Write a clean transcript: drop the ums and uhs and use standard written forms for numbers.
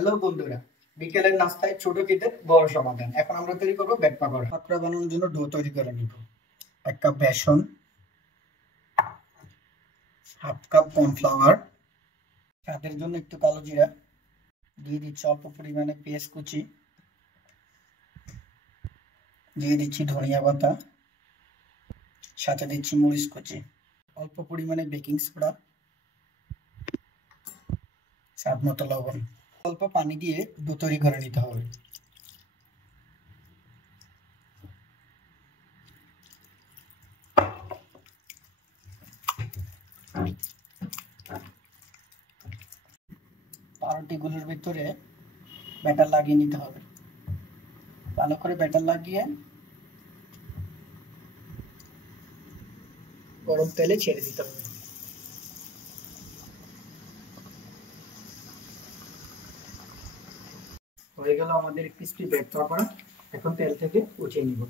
হ্যালো বন্ধুরা, বিকেলের নাস্তায় ছোট খিদের বড় সমাধান। এখন আমরা তৈরি করবো ব্যাট পাকোড়া। পাকোড়া বানানোর জন্য ডো তৈরি করে নিব। 1 কাপ বেসন, হাফ কাপ কর্নফ্লাওয়ার, স্বাদের জন্য একটু কালো জিরা, দিয়ে দিচ্ছি অল্প পরিমাণে পেঁয়াজ কুচি, দিয়ে দিচ্ছি ধনিয়া পাতা, সাথে দিচ্ছি মরিচ কুচি, অল্প পরিমাণে বেকিং সোডা, স্বাদ মতো লবণ, অল্প পানি দিয়ে ডো তৈরি করে নিতে হবে। পাউরুটিগুলোর ভিতরে ব্যাটার লাগিয়ে নিতে হবে। ভালো করে ব্যাটার লাগিয়ে গরম তেলে ছেড়ে দিতে হবে। হয়ে গেল আমাদের ক্রিস্পি ব্যাট পাকোড়া। এখন তেল থেকে উঠিয়ে নিব।